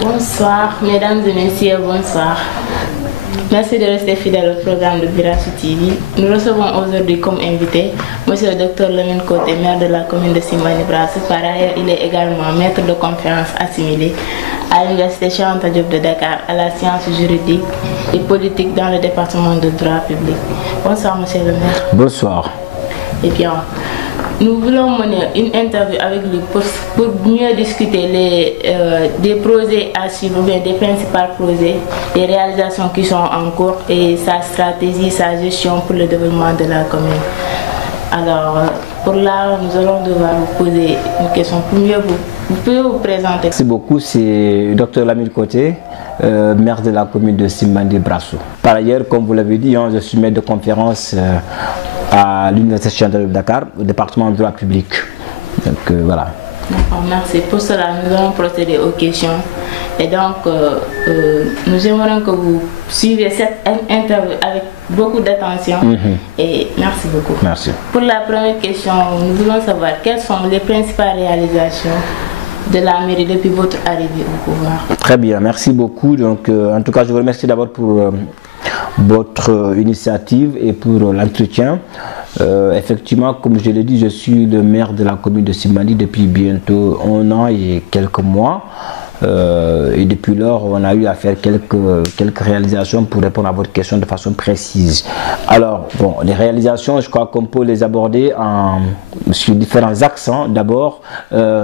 Bonsoir, mesdames et messieurs, bonsoir. Merci de rester fidèle au programme de Birasou TV. Nous recevons aujourd'hui comme invité M. le Dr Lamine Koté, maire de la commune de Simbandi Brassou. Par ailleurs, il est également maître de conférence assimilé à l'Université Cheikh Anta Diop de Dakar, à la science juridique et politique dans le département de droit public. Bonsoir, monsieur le maire. Bonsoir. Eh bien, nous voulons mener une interview avec lui pour mieux discuter des projets à suivre, bien des principaux projets, des réalisations qui sont en cours et sa stratégie, sa gestion pour le développement de la commune. Alors, pour là, nous allons devoir vous poser une question pour mieux vous pouvez vous présenter. Merci beaucoup, c'est Dr Lamine Koté, maire de la commune de Simbandi Brassou. Par ailleurs, comme vous l'avez dit, je suis maître de conférence à l'Université Cheikh Anta Diop de Dakar, au département de droit public. Donc voilà. D'accord, merci. Pour cela, nous allons procéder aux questions. Et donc, nous aimerions que vous suiviez cette interview avec beaucoup d'attention. Et merci beaucoup. Merci. Pour la première question, nous voulons savoir quelles sont les principales réalisations de la mairie depuis votre arrivée au pouvoir. Très bien, merci beaucoup. Donc, en tout cas, je vous remercie d'abord pour votre initiative et pour l'entretien. Effectivement, comme je l'ai dit, je suis le maire de la commune de Simbandi depuis bientôt 1 an et quelques mois. Et depuis lors, on a eu à faire quelques réalisations pour répondre à votre question de façon précise. Alors, bon, les réalisations, je crois qu'on peut les aborder sur différents axes. D'abord,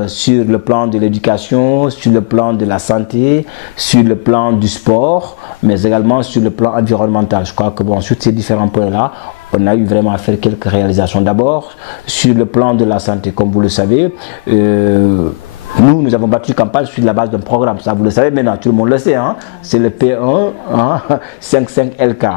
sur le plan de l'éducation, sur le plan de la santé, sur le plan du sport, mais également sur le plan environnemental. Je crois que bon, sur ces différents points-là, on a eu vraiment à faire quelques réalisations. D'abord, sur le plan de la santé, comme vous le savez, nous avons battu campagne sur la base d'un programme, ça vous le savez maintenant, tout le monde le sait, c'est le P1 55LK.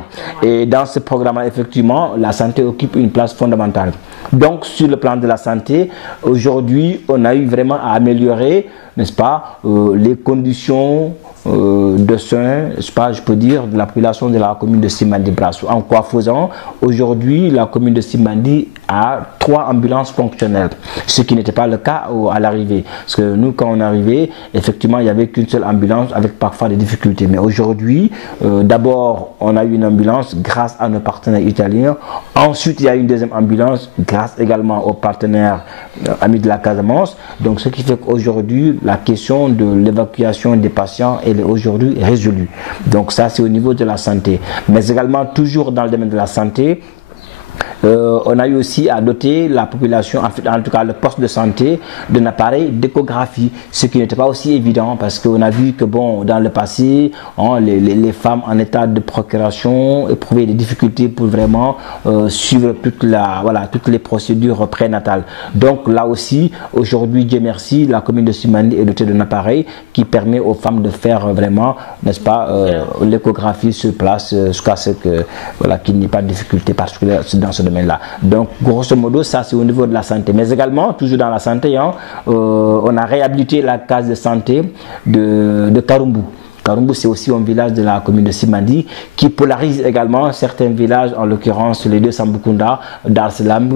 Et dans ce programme, effectivement, la santé occupe une place fondamentale. Donc, sur le plan de la santé, aujourd'hui, on a eu vraiment à améliorer, n'est-ce pas, les conditions de soins, je peux dire, de la population de la commune de Simbandi Brassou. En quoi faisant, aujourd'hui, la commune de Simbandi a 3 ambulances fonctionnelles, ce qui n'était pas le cas à l'arrivée. Parce que nous, quand on est arrivé, effectivement, il n'y avait qu'une seule ambulance avec parfois des difficultés. Mais aujourd'hui, d'abord, on a eu une ambulance grâce à nos partenaires italiens. Ensuite, il y a une deuxième ambulance grâce également aux partenaires amis de la Casamance. Donc, ce qui fait qu'aujourd'hui, la question de l'évacuation des patients est aujourd'hui résolue. Donc, ça, c'est au niveau de la santé. Mais également, toujours dans le domaine de la santé, on a eu aussi à doter la population, en tout cas le poste de santé, d'un appareil d'échographie, ce qui n'était pas aussi évident parce qu'on a vu que bon, dans le passé, les femmes en état de procuration éprouvaient des difficultés pour vraiment suivre toutes les procédures prénatales. Donc là aussi, aujourd'hui, Dieu merci, la commune de Simbandi est dotée d'un appareil qui permet aux femmes de faire vraiment, n'est-ce pas, l'échographie sur place, jusqu'à ce que voilà, qu'il n'y ait pas de difficulté particulière dans ce domaine-là. Donc, grosso modo, ça c'est au niveau de la santé. Mais également, toujours dans la santé, on a réhabilité la case de santé de Karumbu. Karumbu, c'est aussi un village de la commune de Simbandi qui polarise également certains villages, en l'occurrence les deux Sambukunda, Darselam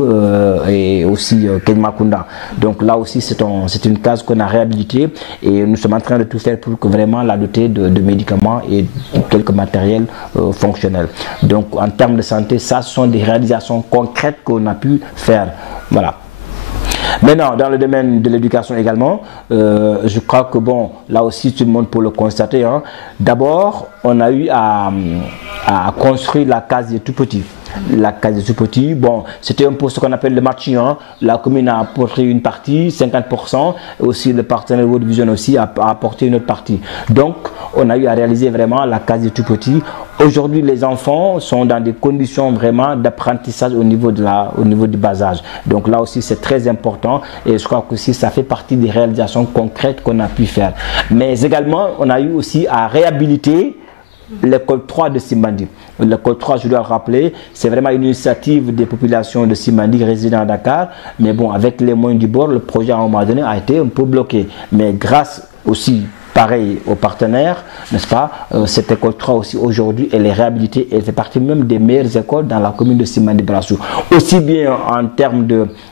et aussi Kenmakunda. Donc là aussi, c'est une case qu'on a réhabilitée et nous sommes en train de tout faire pour que vraiment la doter de médicaments et de quelques matériels fonctionnels. Donc en termes de santé, ça ce sont des réalisations concrètes qu'on a pu faire. Voilà. Maintenant, dans le domaine de l'éducation également, je crois que bon, là aussi tout le monde peut le constater. D'abord, on a eu à construire la case des tout-petits. La case des tout-petits, bon, c'était un peu ce qu'on appelle le matching. La commune a apporté une partie, 50%, et aussi le partenaire World Vision aussi a apporté une autre partie. Donc, on a eu à réaliser vraiment la case des tout-petits. Aujourd'hui, les enfants sont dans des conditions vraiment d'apprentissage au niveau du bas âge. Donc là aussi, c'est très important et je crois que aussi, ça fait partie des réalisations concrètes qu'on a pu faire. Mais également, on a eu aussi à réhabiliter l'école 3 de Simbandi. L'école 3, je dois le rappeler, c'est vraiment une initiative des populations de Simbandi résidant à Dakar. Mais bon, avec les moyens du bord, le projet à un moment donné a été un peu bloqué. Mais grâce aussi pareil aux partenaires, n'est-ce pas? Cette école 3 aussi aujourd'hui, elle est réhabilitée et elle fait partie même des meilleures écoles dans la commune de Simandi-Brassou. Aussi bien en termes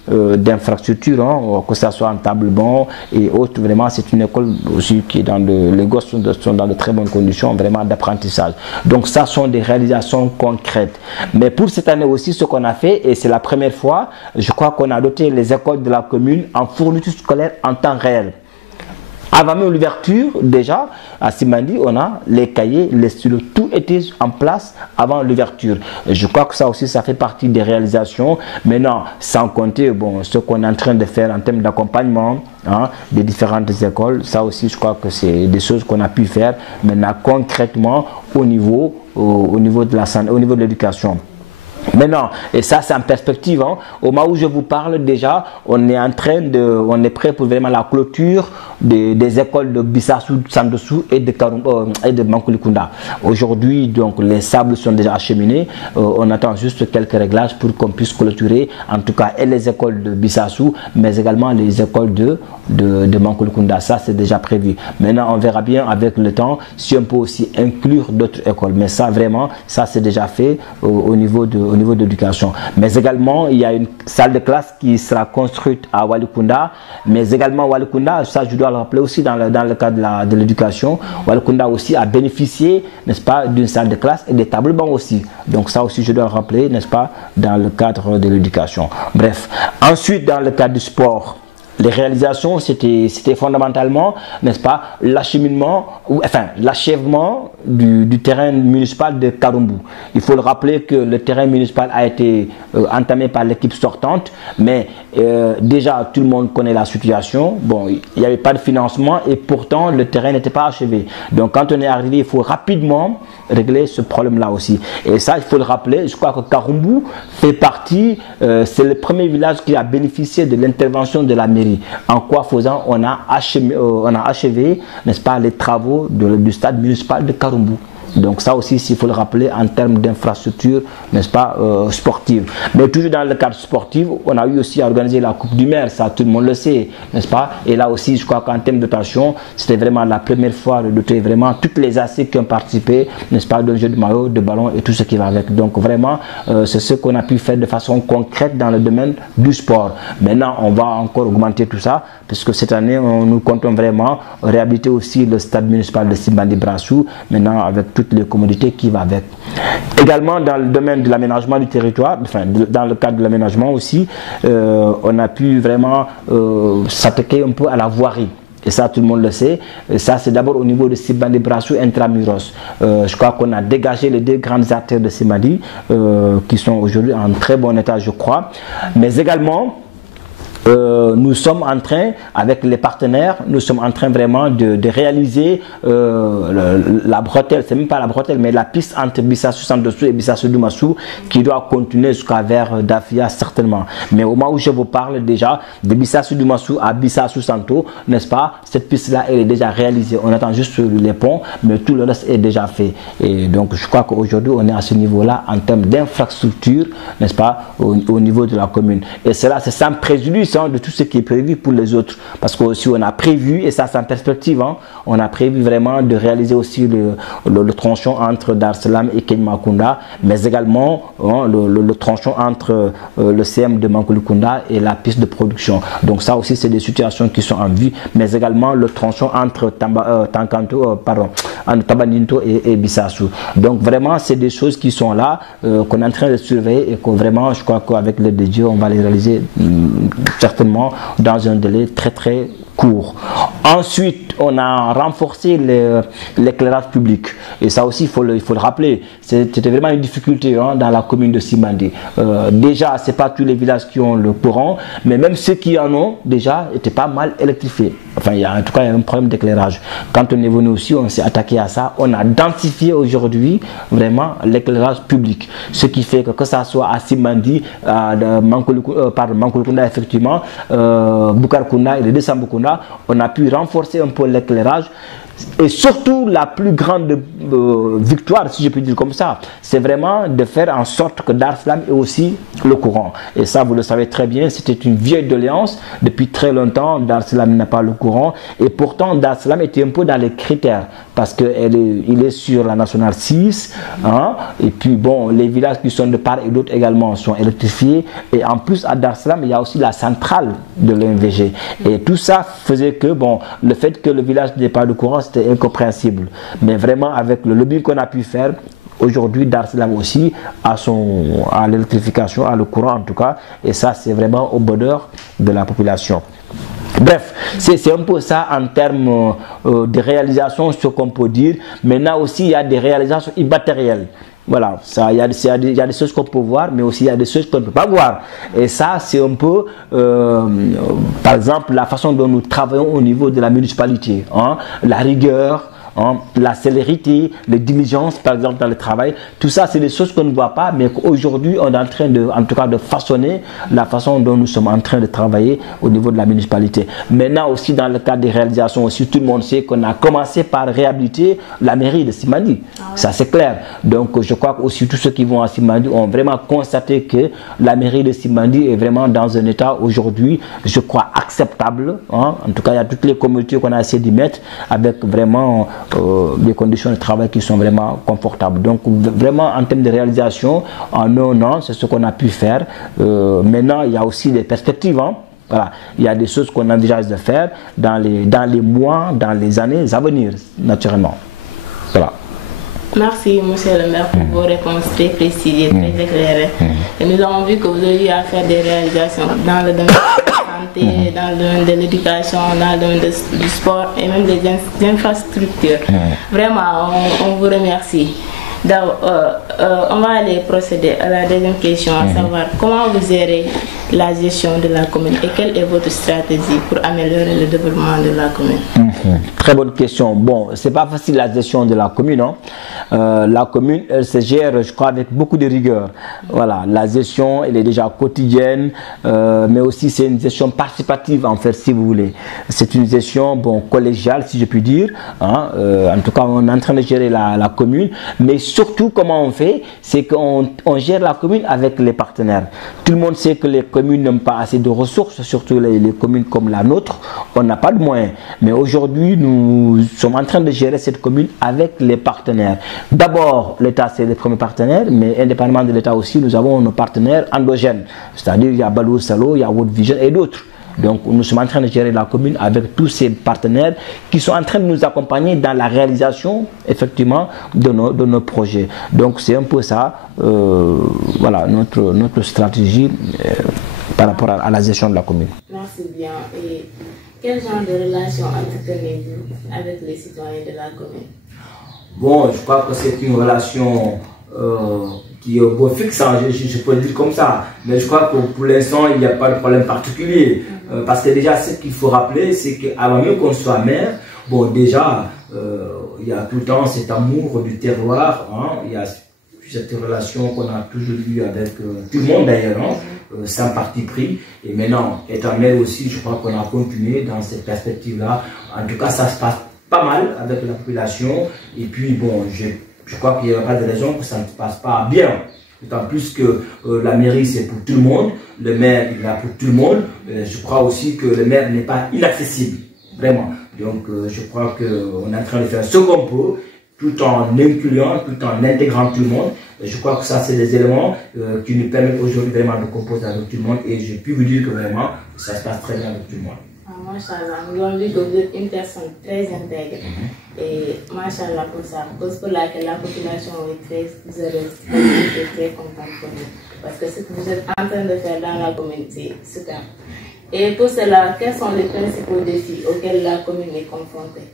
d'infrastructures, hein, que ce soit en table-banc et autres, vraiment c'est une école aussi qui est dans les gosses sont dans de très bonnes conditions vraiment d'apprentissage. Donc ça sont des réalisations concrètes. Mais pour cette année aussi, ce qu'on a fait, et c'est la première fois, je crois qu'on a doté les écoles de la commune en fourniture scolaire en temps réel. Avant même l'ouverture, déjà, à Simandi, on a les cahiers, les stylos, tout était en place avant l'ouverture. Je crois que ça aussi, ça fait partie des réalisations. Maintenant, sans compter ce qu'on est en train de faire en termes d'accompagnement, hein, des différentes écoles, ça aussi, je crois que c'est des choses qu'on a pu faire maintenant concrètement au niveau de la santé, au niveau de l'éducation. Maintenant, et ça c'est en perspective, hein, au moment où je vous parle déjà, on est prêt pour vraiment la clôture des écoles de Bissassou, Sandossou et de Mankulikunda. Aujourd'hui, donc les sables sont déjà acheminés, on attend juste quelques réglages pour qu'on puisse clôturer, en tout cas, et les écoles de Bissassou, mais également les écoles de Mankulikunda. Ça c'est déjà prévu. Maintenant, on verra bien avec le temps si on peut aussi inclure d'autres écoles, mais ça vraiment, ça c'est déjà fait au niveau de l'éducation. Mais également, il y a une salle de classe qui sera construite à Walikunda, mais également Walikunda, ça je dois le rappeler aussi dans le cadre de l'éducation, Walikunda aussi a bénéficié, n'est-ce pas, d'une salle de classe et des tables bancs aussi. Donc ça aussi je dois le rappeler, n'est-ce pas, dans le cadre de l'éducation. Bref, ensuite dans le cadre du sport, les réalisations, c'était fondamentalement, n'est-ce pas, l'acheminement, enfin l'achèvement du terrain municipal de Karumbu. Il faut le rappeler que le terrain municipal a été entamé par l'équipe sortante, mais déjà tout le monde connaît la situation. Bon, il n'y avait pas de financement et pourtant le terrain n'était pas achevé. Donc quand on est arrivé, il faut rapidement régler ce problème-là aussi. Et ça, il faut le rappeler, je crois que Karumbu fait partie, c'est le premier village qui a bénéficié de l'intervention de la mairie. En quoi faisant, on a achevé, n'est-ce pas, les travaux du stade municipal de Karumbu. Donc ça aussi, il faut le rappeler en termes d'infrastructure, n'est-ce pas, sportive. Mais toujours dans le cadre sportif, on a eu aussi à organiser la Coupe du Maire, ça tout le monde le sait, n'est-ce pas. Et là aussi, je crois qu'en termes de dotation, c'était vraiment la première fois de doter vraiment toutes les AC qui ont participé, n'est-ce pas, de jeu de maillot, de ballon et tout ce qui va avec. Donc vraiment, c'est ce qu'on a pu faire de façon concrète dans le domaine du sport. Maintenant, on va encore augmenter tout ça, puisque cette année, nous comptons vraiment réhabiliter aussi le stade municipal de Simandi-Brassou, maintenant avec toutes les commodités qui vont avec. Également dans le domaine de l'aménagement du territoire, enfin dans le cadre de l'aménagement aussi, on a pu vraiment s'attaquer un peu à la voirie. Et ça, tout le monde le sait. Et ça, c'est d'abord au niveau de Simandi-Brassou intramuros. Je crois qu'on a dégagé les deux grandes artères de Simandi qui sont aujourd'hui en très bon état, je crois. Mais également, nous sommes en train, avec les partenaires, nous sommes en train vraiment de réaliser la bretelle, c'est même pas la bretelle, mais la piste entre Bissassou Sandossou et Bissassou Doumassou qui doit continuer jusqu'à vers Dafia certainement. Mais au moment où je vous parle déjà de Bissassou Doumassou à Bissassou Santo, n'est-ce pas, cette piste-là elle est déjà réalisée. On attend juste les ponts, mais tout le reste est déjà fait. Et donc je crois qu'aujourd'hui on est à ce niveau-là en termes d'infrastructure, n'est-ce pas, au niveau de la commune. Et cela, c'est sans préjudice de tout ce qui est prévu pour les autres, parce qu'aussi on a prévu, et ça c'est en perspective, hein, on a prévu vraiment de réaliser aussi le tronçon entre Dar Salam et Kenmakunda, mais également le tronçon entre le CM de Mankulikunda et la piste de production. Donc ça aussi c'est des situations qui sont en vue, mais également le tronçon entre Tabaninto et Bissassou. Donc vraiment c'est des choses qui sont là, qu'on est en train de surveiller et que vraiment je crois qu'avec l'aide de Dieu on va les réaliser certainement dans un délai très court. Ensuite, on a renforcé l'éclairage public. Et ça aussi, il faut le rappeler. C'était vraiment une difficulté dans la commune de Simandi. Déjà, ce n'est pas tous les villages qui ont le courant, mais même ceux qui en ont, déjà, étaient pas mal électrifiés. Enfin, en tout cas, il y a un problème d'éclairage. Quand on est venu aussi, on s'est attaqué à ça. On a densifié aujourd'hui vraiment l'éclairage public. Ce qui fait que ça soit à Simandi, à Mankulikunda, effectivement, Bukarkunda et les Dessambukunda, on a pu renforcer un peu l'éclairage. Et surtout, la plus grande victoire, si je peux dire comme ça, c'est vraiment de faire en sorte que Dar es Salaam ait aussi le courant. Et ça, vous le savez très bien, c'était une vieille doléance. Depuis très longtemps, Dar es Salaam n'a pas le courant. Et pourtant, Dar es Salaam était un peu dans les critères, parce qu'il est sur la nationale 6. Hein, et puis, bon, les villages qui sont de part et d'autre également sont électrifiés. Et en plus, à Dar es Salaam, il y a aussi la centrale de l'OMVG. Et tout ça faisait que, bon, le fait que le village n'ait pas de courant, c'était incompréhensible. Mais vraiment, avec le lobby qu'on a pu faire, aujourd'hui, Dar es Salaam aussi a l'électrification, a le courant en tout cas. Et ça, c'est vraiment au bonheur de la population. Bref, c'est un peu ça en termes de réalisation, ce qu'on peut dire. Maintenant aussi, il y a des réalisations immatérielles. Voilà, il y a des choses qu'on peut voir, mais aussi il y a des choses qu'on ne peut pas voir. Et ça, c'est un peu, par exemple, la façon dont nous travaillons au niveau de la municipalité. Hein, la rigueur, hein, la célérité, les diligences, par exemple, dans le travail. Tout ça, c'est des choses qu'on ne voit pas, mais qu'aujourd'hui, on est en train de, en tout cas, de façonner la façon dont nous sommes en train de travailler au niveau de la municipalité. Maintenant aussi, dans le cadre des réalisations, aussi, tout le monde sait qu'on a commencé par réhabiliter la mairie de Simbandi. Ah ouais. Ça, c'est clair. Donc, je crois que aussi tous ceux qui vont à Simbandi ont vraiment constaté que la mairie de Simbandi est vraiment dans un état aujourd'hui, je crois, acceptable. Hein. En tout cas, il y a toutes les communautés qu'on a essayé d'y mettre avec vraiment des conditions de travail qui sont vraiment confortables. Donc vraiment en termes de réalisation, en un an, c'est ce qu'on a pu faire. Maintenant, il y a aussi des perspectives. Hein. Voilà. Il y a des choses qu'on envisage de faire dans les mois, dans les années à venir, naturellement. Voilà. Merci, monsieur le maire, pour vos réponses très précises et très éclairées. Et nous avons vu que vous avez eu à faire des réalisations dans le domaine de la santé, dans le domaine de l'éducation, dans le domaine du sport et même des infrastructures. Vraiment, on vous remercie. On va aller procéder à la deuxième question, à savoir comment vous gérez la gestion de la commune et quelle est votre stratégie pour améliorer le développement de la commune? Très bonne question. Bon, c'est pas facile la gestion de la commune. Hein. La commune, elle se gère, je crois, avec beaucoup de rigueur. Voilà, la gestion, elle est déjà quotidienne, mais aussi c'est une gestion participative, en fait, si vous voulez. C'est une gestion, bon, collégiale, si je puis dire. Hein. En tout cas, on est en train de gérer la commune, mais surtout, comment on fait, c'est qu'on gère la commune avec les partenaires. Tout le monde sait que les communes n'ont pas assez de ressources, surtout les communes comme la nôtre, on n'a pas de moyens. Mais aujourd'hui, nous sommes en train de gérer cette commune avec les partenaires. D'abord, l'État, c'est le premier partenaire, mais indépendamment de l'État aussi, nous avons nos partenaires endogènes. C'est-à-dire, il y a Balou Salo, il y a World Vision et d'autres. Donc, nous sommes en train de gérer la commune avec tous ces partenaires qui sont en train de nous accompagner dans la réalisation, effectivement, de nos projets. Donc, c'est un peu ça, voilà, notre stratégie par rapport à la gestion de la commune. Merci bien. Et quel genre de relation entretenez-vous avec les citoyens de la commune? Bon, je crois que c'est une relation qui est beau fixe, hein, je peux le dire comme ça. Mais je crois que pour l'instant, il n'y a pas de problème particulier. Parce que déjà, ce qu'il faut rappeler, c'est qu'avant même qu'on soit maire, bon, déjà, il y a tout le temps cet amour du terroir. Hein, il y a cette relation qu'on a toujours eue avec tout le monde d'ailleurs, hein, sans parti pris. Et maintenant, étant maire aussi, je crois qu'on a continué dans cette perspective-là. En tout cas, ça se passe pas mal avec la population. Et puis, bon, je crois qu'il n'y a pas de raison que ça ne se passe pas bien. D'autant plus que la mairie, c'est pour tout le monde. Le maire, il est là pour tout le monde. Je crois aussi que le maire n'est pas inaccessible. Vraiment. Donc, je crois qu'on est en train de faire ce qu'on peut, tout en incluant, tout en intégrant tout le monde. Je crois que ça, c'est des éléments qui nous permettent aujourd'hui vraiment de composer avec tout le monde. Et je puis vous dire que vraiment, ça se passe très bien avec tout le monde. Machallah, nous avons vu que vous êtes une personne très intègre et machallah pour ça, cause pour laquelle la population est très heureuse et très contente pour nous. Parce que ce que vous êtes en train de faire dans la communauté, c'est super. Et pour cela, quels sont les principaux défis auxquels la commune est confrontée?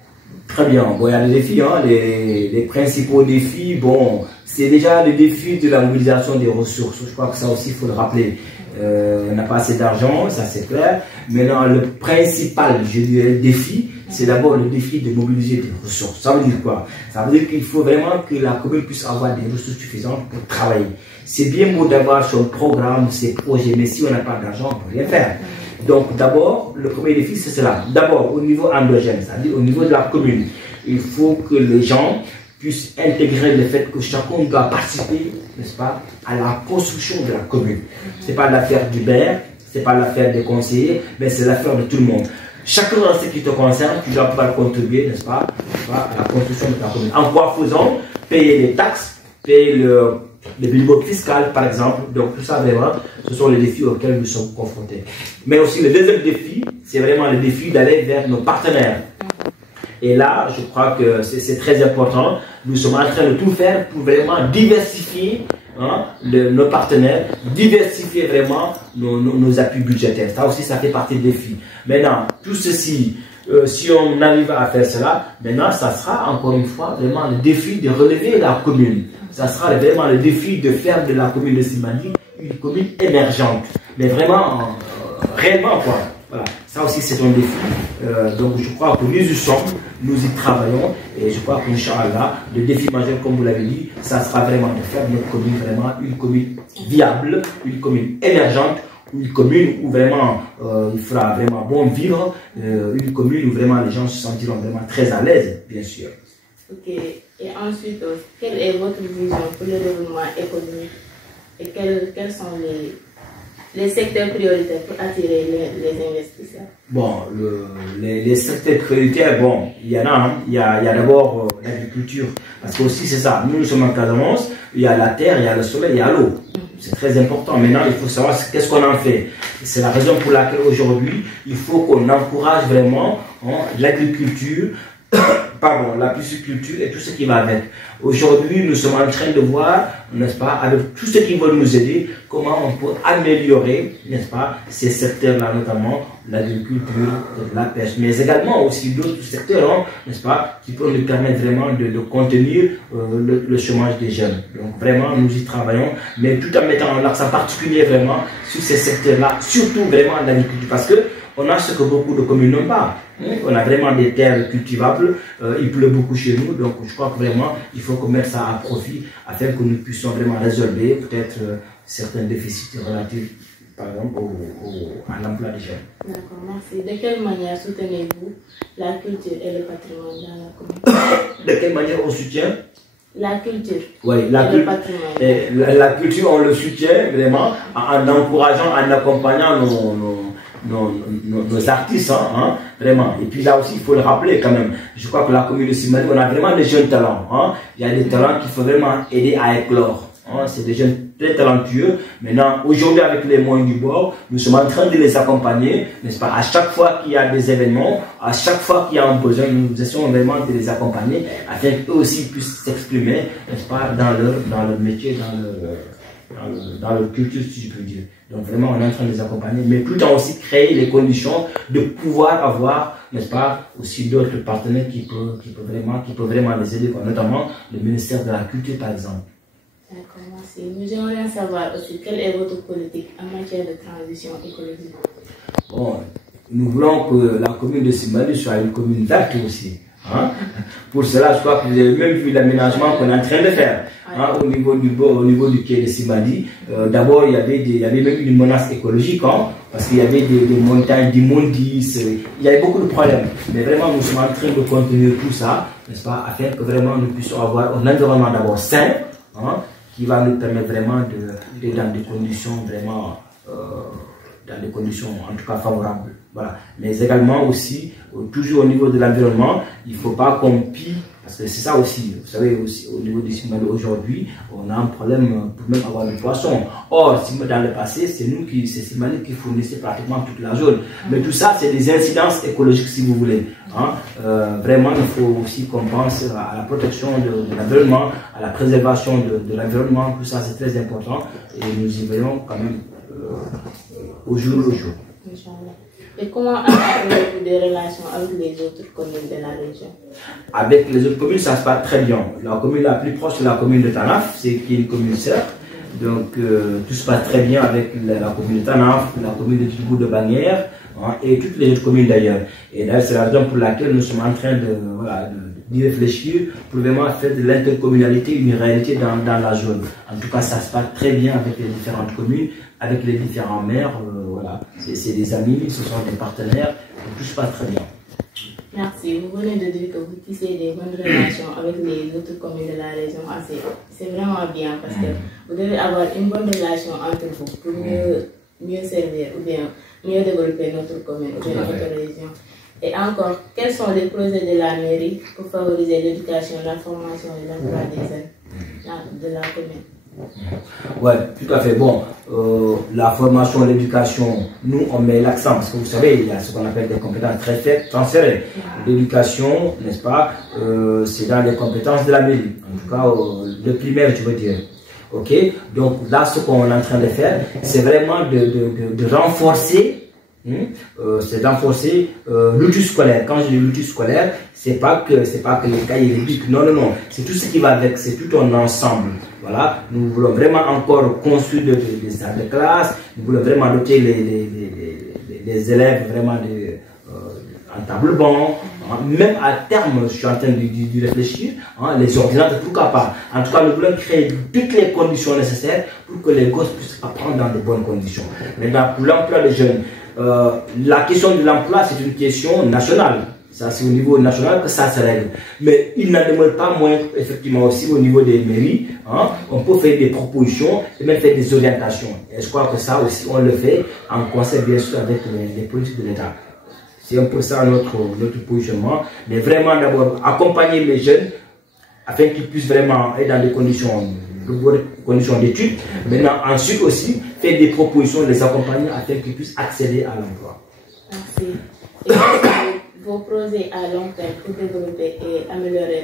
Très bien, bon, il y a des défis, hein. Les principaux défis, bon, c'est déjà le défi de la mobilisation des ressources. Je crois que ça aussi, il faut le rappeler. On n'a pas assez d'argent, ça c'est clair. Maintenant, le principal, je dirais, défi, c'est d'abord le défi de mobiliser des ressources. Ça veut dire quoi? Ça veut dire qu'il faut vraiment que la commune puisse avoir des ressources suffisantes pour travailler. C'est bien beau d'avoir son programme, ses projets, mais si on n'a pas d'argent, on ne peut rien faire. Donc d'abord, le premier défi, c'est cela. D'abord, au niveau endogène, c'est-à-dire au niveau de la commune. il faut que les gens puissent intégrer le fait que chacun doit participer, n'est-ce pas, à la construction de la commune. Ce n'est pas l'affaire du maire, ce n'est pas l'affaire des conseillers, mais c'est l'affaire de tout le monde. Chacun dans ce qui te concerne, tu dois pouvoir contribuer, n'est-ce pas, à la construction de ta commune. En quoi faisant? Payer les taxes, payer les minimums fiscaux, par exemple. Donc tout ça, vraiment, ce sont les défis auxquels nous sommes confrontés. Mais aussi le deuxième défi, c'est vraiment le défi d'aller vers nos partenaires. Et là, je crois que c'est très important. Nous sommes en train de tout faire pour vraiment diversifier nos partenaires, diversifier vraiment nos appuis budgétaires. Ça aussi, ça fait partie des défis. Maintenant, tout ceci, si on arrive à faire cela, maintenant, ça sera encore une fois vraiment le défi de relever la commune. Ça sera vraiment le défi de faire de la commune de Simbandi une commune émergente. Mais vraiment, réellement, quoi. Voilà, ça aussi c'est un défi. Donc je crois que nous y sommes, nous y travaillons et je crois qu'Inch'Allah, le défi majeur, comme vous l'avez dit, ça sera vraiment de faire notre commune vraiment une commune viable, une commune émergente, une commune où vraiment il fera vraiment bon vivre, une commune où vraiment les gens se sentiront vraiment très à l'aise, bien sûr. Ok, et ensuite, quelle est votre vision pour le développement économique et quels sont les secteurs prioritaires pour attirer les investisseurs? Bon, les secteurs prioritaires, bon, il y en a, hein. Il y a d'abord l'agriculture, parce que aussi c'est ça, nous sommes en Casamance, il y a la terre, il y a le soleil, il y a l'eau. C'est très important. Maintenant, il faut savoir qu'est-ce qu'on en fait. C'est la raison pour laquelle aujourd'hui, il faut qu'on encourage vraiment l'agriculture, pardon, la pisciculture et tout ce qui va avec. Aujourd'hui, nous sommes en train de voir, n'est-ce pas, avec tout ce qui veut nous aider, comment on peut améliorer, n'est-ce pas, ces secteurs-là, notamment l'agriculture, la pêche, mais également aussi d'autres secteurs, n'est-ce pas, qui peuvent nous permettre vraiment de contenir le chômage des jeunes. Donc vraiment, nous y travaillons, mais tout en mettant l'accent particulier vraiment sur ces secteurs-là, surtout vraiment l'agriculture, parce que on a ce que beaucoup de communes n'ont pas. On a vraiment des terres cultivables, il pleut beaucoup chez nous, donc je crois que vraiment il faut qu'on mette ça à profit afin que nous puissions vraiment résolver peut-être certains déficits relatifs, par exemple, à l'emploi des jeunes. D'accord, merci. De quelle manière soutenez-vous la culture et le patrimoine dans la commune? De quelle manière on soutient la culture? Oui, la culture, on le soutient vraiment en encourageant, en accompagnant nos artistes, vraiment. Et puis là aussi, il faut le rappeler quand même. Je crois que la commune de Simbandi, on a vraiment des jeunes talents. Il y a des talents qu'il faut vraiment aider à éclore. C'est des jeunes très talentueux. Maintenant, aujourd'hui, avec les moyens du bord, nous sommes en train de les accompagner, n'est-ce pas? À chaque fois qu'il y a des événements, à chaque fois qu'il y a un besoin, nous essayons vraiment de les accompagner afin qu'eux aussi puissent s'exprimer, n'est-ce pas, dans leur métier, dans leur culture, si je peux dire. Donc vraiment, on est en train de les accompagner, mais tout en aussi créer les conditions de pouvoir avoir, n'est-ce pas, aussi d'autres partenaires qui peuvent vraiment les aider, quoi, notamment le ministère de la Culture, par exemple. D'accord, merci. Nous aimerions savoir aussi quelle est votre politique en matière de transition écologique. Bon, nous voulons que la commune de Simbandi soit une commune verte aussi. Pour cela, je crois que vous avez même vu l'aménagement qu'on est en train de faire au niveau du quai de Simbandi. D'abord, il y avait même une menace écologique, parce qu'il y avait des montagnes d'immondices, il y avait beaucoup de problèmes. Mais vraiment, nous sommes en train de contenir tout ça, n'est-ce pas, afin que vraiment nous puissions avoir un environnement d'abord sain, qui va nous permettre vraiment d'être dans des conditions vraiment, dans des conditions en tout cas favorables. Voilà. Mais également aussi, toujours au niveau de l'environnement, il ne faut pas qu'on pille, parce que c'est ça aussi, vous savez, aussi, au niveau du Simbandi aujourd'hui, on a un problème pour même avoir du poisson. Or, dans le passé, c'est Simbandi qui fournissait pratiquement toute la zone. Mais tout ça, c'est des incidences écologiques, si vous voulez. Vraiment, il faut aussi qu'on pense à la protection de l'environnement, à la préservation de l'environnement. Tout ça, c'est très important. Et nous y veillons quand même au jour le jour. Et comment avez-vous des relations avec les autres communes de la région? Avec les autres communes, ça se passe très bien. La commune la plus proche, c'est la commune de Tanaf, qui est une commune sœur. Donc, tout se passe très bien avec la commune de Tanaf, la commune de Tibou de Bagnères, et toutes les autres communes d'ailleurs. Et d'ailleurs, c'est la raison pour laquelle nous sommes en train d'y réfléchir pour vraiment faire de l'intercommunalité une réalité dans la zone. En tout cas, ça se passe très bien avec les différentes communes, avec les différents maires. Voilà. C'est des amis, ce sont des partenaires, tout se passe très bien. Merci. Vous venez de dire que vous tissez des bonnes relations avec les autres communes de la région. C'est vraiment bien parce que vous devez avoir une bonne relation entre vous pour mieux servir ou bien mieux développer notre commune ou bien notre région. Et encore, quels sont les projets de la mairie pour favoriser l'éducation, la formation et l'emploi des jeunes de la commune? Oui, tout à fait. Bon, la formation, l'éducation, nous, on met l'accent, parce que vous savez, il y a ce qu'on appelle des compétences très faibles, transférées. L'éducation, n'est-ce pas, c'est dans les compétences de la mairie, en tout cas, le primaire, je veux dire. Ok, donc là, ce qu'on est en train de faire, c'est vraiment de renforcer. C'est d'enforcer l'outil scolaire. Quand je dis l'outil scolaire, c'est pas que les cahiers, les bics, non, c'est tout ce qui va avec, c'est tout un ensemble. Voilà, nous voulons vraiment encore construire des salles de classe, nous voulons vraiment doter les élèves vraiment en table-banc, même à terme, je suis en train de réfléchir, les ordinateurs, pourquoi pas. En tout cas, nous voulons créer toutes les conditions nécessaires pour que les gosses puissent apprendre dans de bonnes conditions. Maintenant, pour l'emploi des jeunes, la question de l'emploi, c'est une question nationale. Ça, c'est au niveau national que ça se règle. Mais il n'en demeure pas moins, effectivement, aussi au niveau des mairies. On peut faire des propositions et même faire des orientations. Et je crois que ça aussi, on le fait en concert, bien sûr, avec les politiques de l'État. C'est un peu ça notre positionnement. Mais vraiment, d'abord, accompagner les jeunes afin qu'ils puissent vraiment être dans des conditions d'études. Maintenant, ensuite aussi, faire des propositions, les accompagner afin qu'ils puissent accéder à l'emploi. Merci. Et vos projets à long terme pour développer et améliorer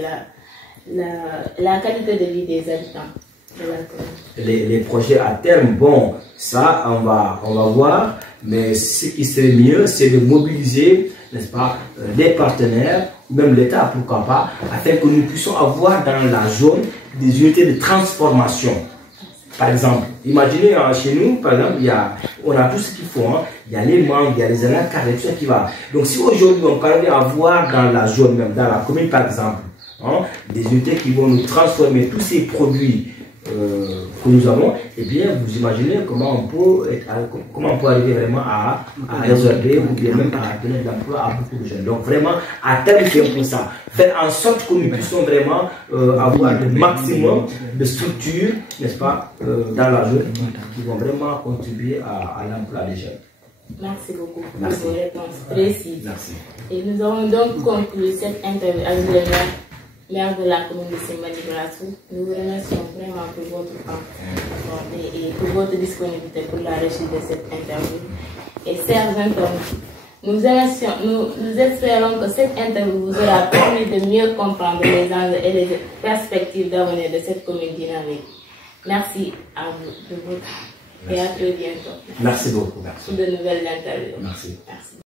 la qualité de vie des habitants de la commune? Les projets à terme, bon, ça, on va voir. Mais ce qui serait mieux, c'est de mobiliser, n'est-ce pas, les partenaires, ou même l'État, pourquoi pas, afin que nous puissions avoir dans la zone des unités de transformation. Par exemple, imaginez chez nous, par exemple, on a tout ce qu'il faut. Il y a les mangues, il y a les anacards, tout ça qui va. Donc si aujourd'hui on parvient à avoir dans la zone, même dans la commune par exemple, des unités qui vont nous transformer tous ces produits que nous avons, eh bien vous imaginez comment on peut arriver vraiment à résorber ou bien même à donner de l'emploi à beaucoup de jeunes. Donc vraiment, à terme, c'est un peu ça. Faire en sorte que nous puissions vraiment avoir le maximum de structures, n'est-ce pas, dans la zone qui vont vraiment contribuer à l'emploi des jeunes. Merci beaucoup pour vos réponses précises. Merci. Et nous avons donc conclu cette interview avec le maire de la commune de Simbani-Brassou. Nous vous remercions vraiment pour votre temps et pour votre disponibilité pour la réussite de cette interview. Et chers internautes, nous espérons que cette interview vous aura permis de mieux comprendre les enjeux et les perspectives d'avenir de cette commune dynamique. Merci à vous de votre et à très bientôt. Merci beaucoup. Merci. Pour de nouvelles interviews. Merci. Merci.